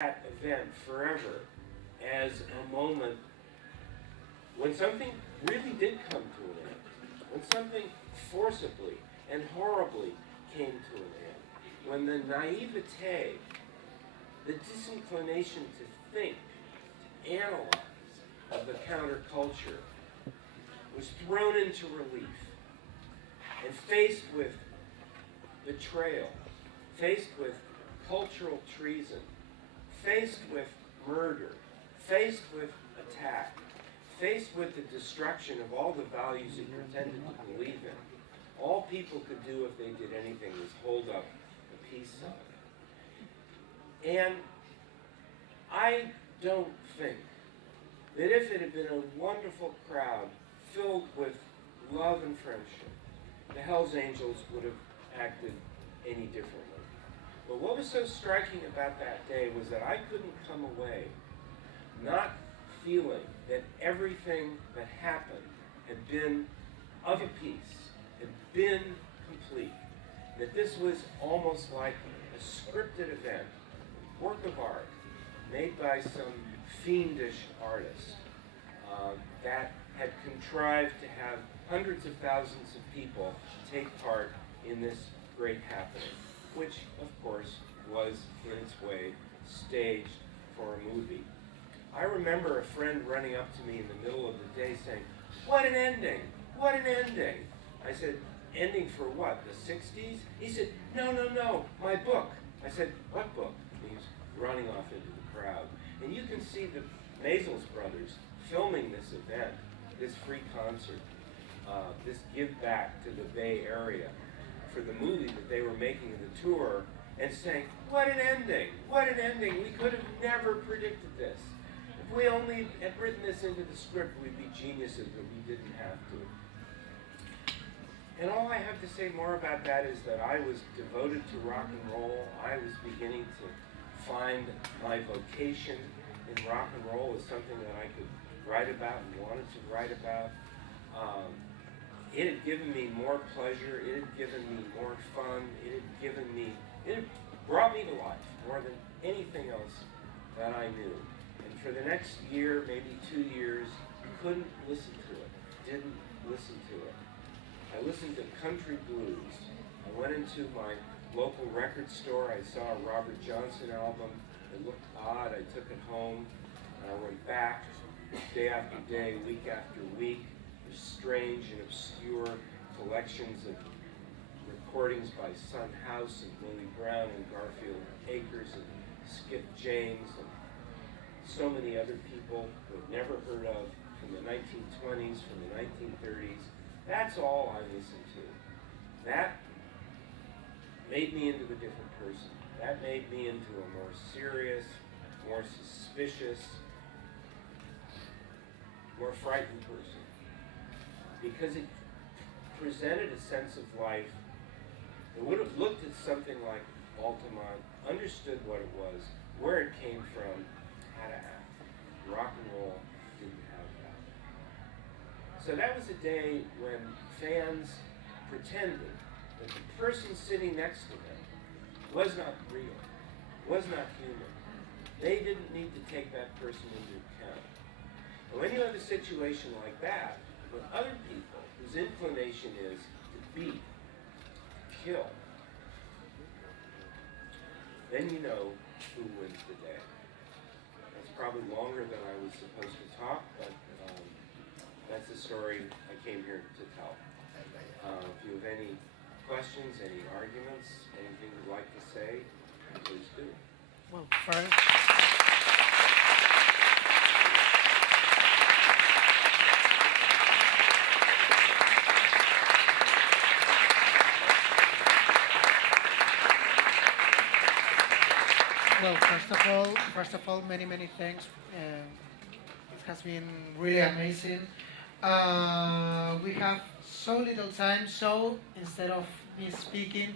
that event forever as a moment when something really did come to an end, when something forcibly and horribly came to an end, when the naivete, the disinclination to think, to analyze of the counterculture was thrown into relief and faced with betrayal, faced with cultural treason, faced with murder, faced with attack, faced with the destruction of all the values he pretended to believe in. All people could do if they did anything was hold up a peace sign. And I don't think that if it had been a wonderful crowd filled with love and friendship, the Hells Angels would have acted any differently. But what was so striking about that day was that I couldn't come away not feeling that everything that happened had been of a piece, had been complete. That this was almost like a scripted event, a work of art, made by some fiendish artist that had contrived to have hundreds of thousands of people take part in this great happening, which, of course, was, in its way, staged for a movie. I remember a friend running up to me in the middle of the day saying, "What an ending! What an ending!" I said, "Ending for what, the 60s?" He said, No, my book." I said, "What book?" He was running off into the crowd. And you can see the Maisels brothers filming this event, this free concert, this give back to the Bay Area for the movie that they were making in the tour, and saying, "What an ending! What an ending! We could have never predicted this. If we only had written this into the script, we'd be geniuses, but we didn't have to." And all I have to say more about that is that I was devoted to rock and roll. I was beginning to find my vocation in rock and roll as something that I could write about and wanted to write about. It had given me more pleasure, it had given me more fun, it had brought me to life more than anything else that I knew. And for the next year, maybe 2 years, couldn't listen to it, didn't listen to it. I listened to country blues. I went into my local record store, I saw a Robert Johnson album, it looked odd, I took it home, and I went back day after day, week after week. There's strange and obscure collections of recordings by Son House and Willie Brown and Garfield Akers and Skip James and so many other people who I've never heard of from the 1920s, from the 1930s. That's all I listened to. That made me into a different person. That made me into a more serious, more suspicious, more frightened person. Because it presented a sense of life that would have looked at something like Altamont, understood what it was, where it came from, how to act. Rock and roll didn't have that. So that was a day when fans pretended that the person sitting next to them was not real, was not human. They didn't need to take that person into account. And when you have a situation like that, with other people whose inclination is to beat, to kill, then you know who wins the day. That's probably longer than I was supposed to talk, but that's the story I came here to tell. If you have any questions, any arguments, anything you'd like to say, please do. Well, first, first of all, many thanks. It has been really amazing. We have so little time, so instead of me speaking,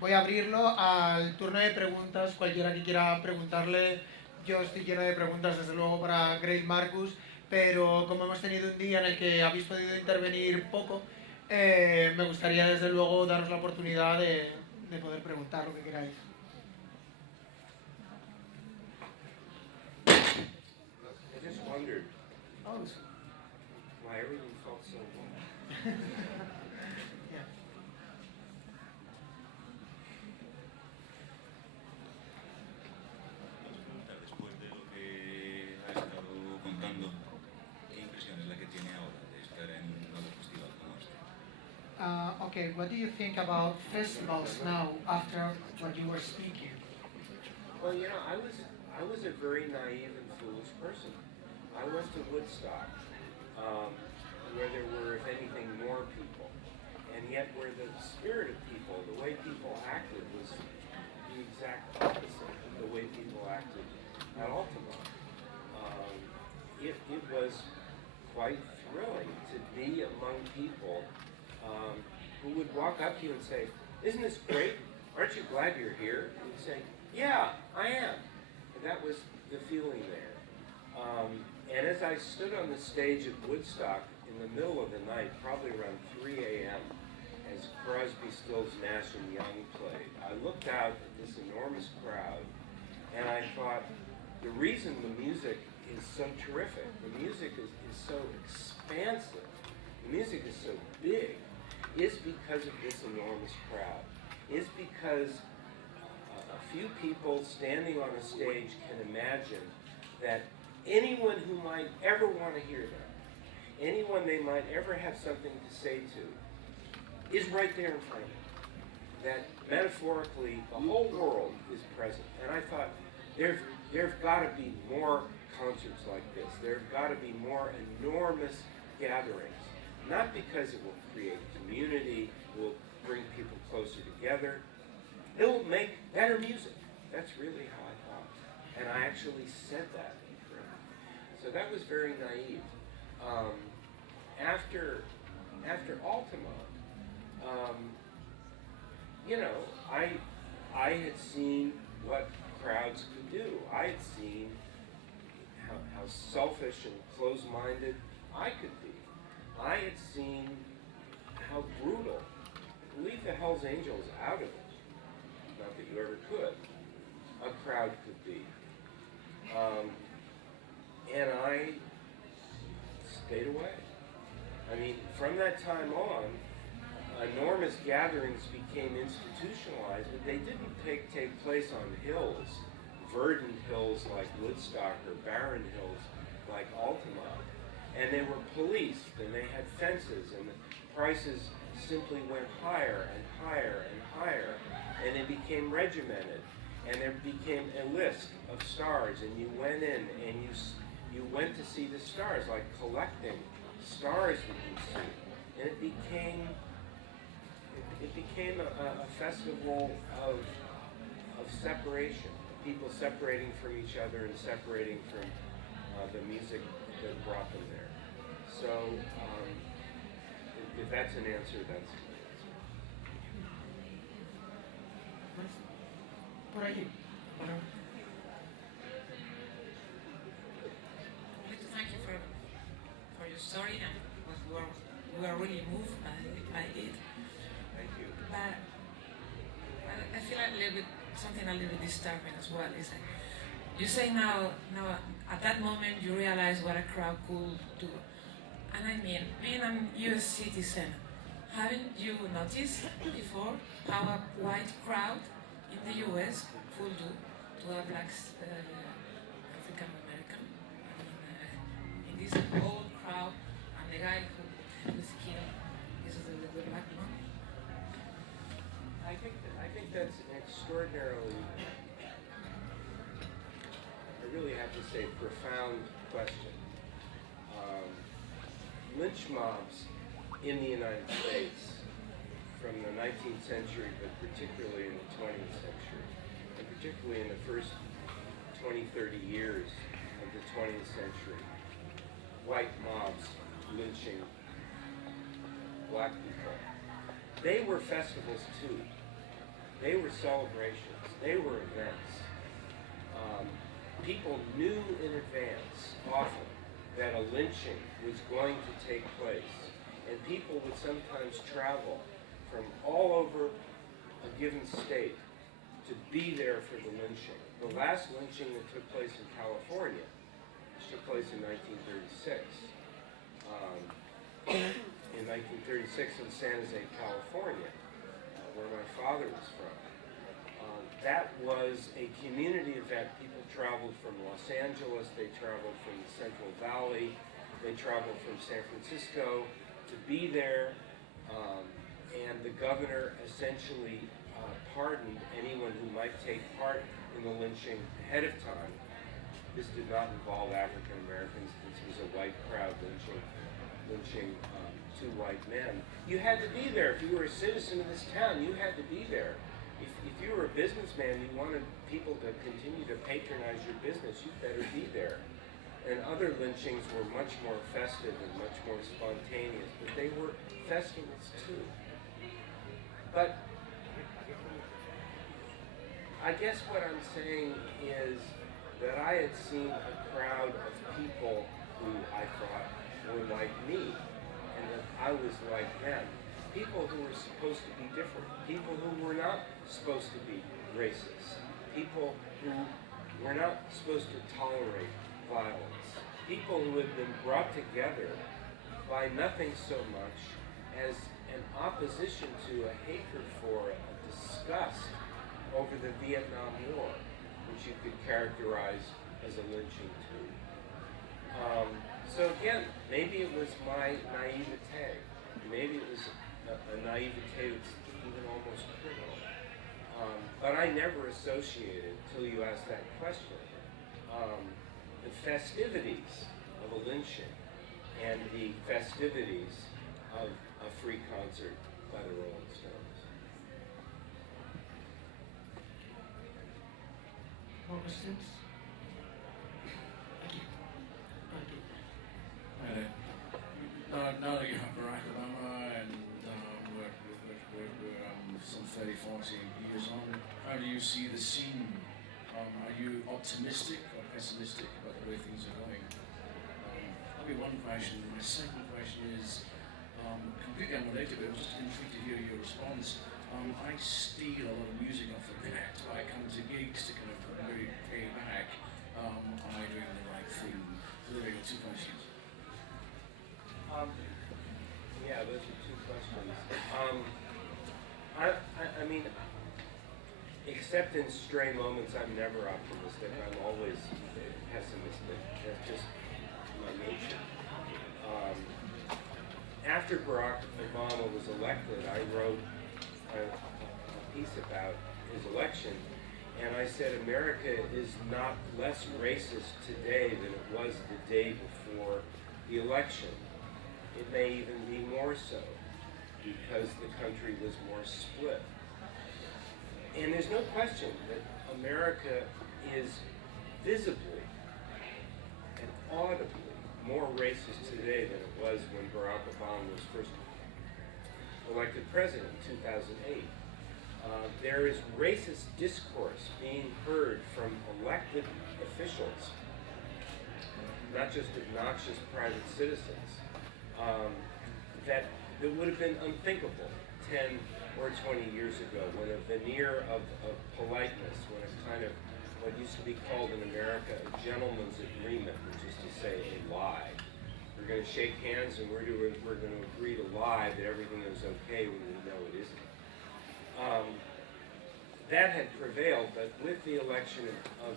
voy a abrirlo al turno de preguntas. Cualquiera que quiera preguntarle, yo estoy lleno de preguntas desde luego para Greil Marcus, pero como hemos tenido un día en el que habéis podido intervenir poco, me gustaría desde luego daros la oportunidad de poder preguntar lo que queráis. Oh, so, Why everything felt so warm. yeah. Después de lo que ha estado contando, ¿qué impresión es la que tiene ahora de estar en un nuevo festival como este? Okay, what do you think about festivals now after what you were speaking? Well, you know, I was a very naive and foolish person. I went to Woodstock, where there were, if anything, more people, and yet where the spirit of people, the way people acted, was the exact opposite of the way people acted at Altamont. It was quite thrilling to be among people who would walk up to you and say, "Isn't this great? Aren't you glad you're here?" And you'd say, "Yeah, I am." And that was the feeling there. And as I stood on the stage at Woodstock in the middle of the night, probably around 3 a.m., as Crosby, Stills, Nash and Young played, I looked out at this enormous crowd, and I thought, the reason the music is so terrific, the music is so expansive, the music is so big, is because of this enormous crowd. Is because a few people standing on a stage can imagine that anyone who might ever want to hear them, anyone they might ever have something to say to, is right there in front of them. That metaphorically, the whole world is present. And I thought, there've got to be more concerts like this. There've got to be more enormous gatherings. Not because it will create community, will bring people closer together. It will make better music. That's really how I thought. And I actually said that. So that was very naive. After Altamont, you know, I had seen what crowds could do. I had seen how selfish and close-minded I could be. I had seen how brutal, leave the Hells Angels out of it, not that you ever could, a crowd could be. And I stayed away. I mean, from that time on, enormous gatherings became institutionalized, but they didn't take place on hills, verdant hills like Woodstock or barren hills like Altamont. And they were policed, and they had fences, and the prices simply went higher and higher and higher, and they became regimented, and there became a list of stars, and you went in and you went to see the stars, like collecting stars that you see, and it became a festival of separation, people separating from each other and separating from the music that brought them there. So, if that's an answer, that's an answer. Por allí. Thank you for your story, and we were really moved by it. Thank you. But I feel a little bit something a little bit disturbing as well. Is like you say now at that moment you realize what a crowd could do, and I mean, being a U.S. citizen, haven't you noticed before how a white crowd in the U.S. could do to a black African American? In this whole crowd, and the guy who was killed is the black man. I think that's an extraordinarily, I really have to say, profound question. Lynch mobs in the United States from the 19th century, but particularly in the 20th century, and particularly in the first 20, 30 years of the 20th century, white mobs lynching black people. They were festivals too. They were celebrations. They were events. People knew in advance, often, that a lynching was going to take place. And people would sometimes travel from all over a given state to be there for the lynching. The last lynching that took place in California which took place in 1936. In 1936 in San Jose, California, where my father was from. That was a community event. People traveled from Los Angeles, they traveled from the Central Valley, they traveled from San Francisco to be there, and the governor essentially pardoned anyone who might take part in the lynching ahead of time. This did not involve African Americans. This was a white crowd lynching two white men. You had to be there. If you were a citizen of this town, you had to be there. If you were a businessman, you wanted people to continue to patronize your business, you'd better be there. And other lynchings were much more festive and much more spontaneous, but they were festivals too. But I guess what I'm saying is that I had seen a crowd of people who I thought were like me, and that I was like them. People who were supposed to be different, people who were not supposed to be racist, people who were not supposed to tolerate violence, people who had been brought together by nothing so much as an opposition to, a hatred for, a disgust over the Vietnam War, which you could characterize as a lynching too. So again, maybe it was my naivete, maybe it was a naivete that's even almost criminal. But I never associated, until you asked that question, the festivities of a lynching and the festivities of a free concert by the Rolling Stones. More questions? Now that you have Barack Obama and we're some 30, 40 years on, how do you see the scene? Are you optimistic or pessimistic about the way things are going? That'll be one question. My second question is completely unrelated, but I was just intrigued to hear your response. I steal a lot of music off the net. I come to gigs to kind of really pay back. Am I doing the right thing? So there we go, two questions. Yeah, those are two questions. I mean, except in stray moments, I'm never optimistic. I'm always pessimistic. That's just my nature. After Barack Obama was elected, I wrote a piece about his election, and I said America is not less racist today than it was the day before the election. It may even be more so, because the country was more split. And there's no question that America is visibly and audibly more racist today than it was when Barack Obama was first elected president in 2008. There is racist discourse being heard from elected officials, not just obnoxious private citizens, that would have been unthinkable 10 or 20 years ago, when a veneer of politeness, when a kind of what used to be called in America a gentleman's agreement, which is to say a lie. We're going to shake hands and we're going to agree to lie that everything is okay when we know it isn't. That had prevailed, but with the election of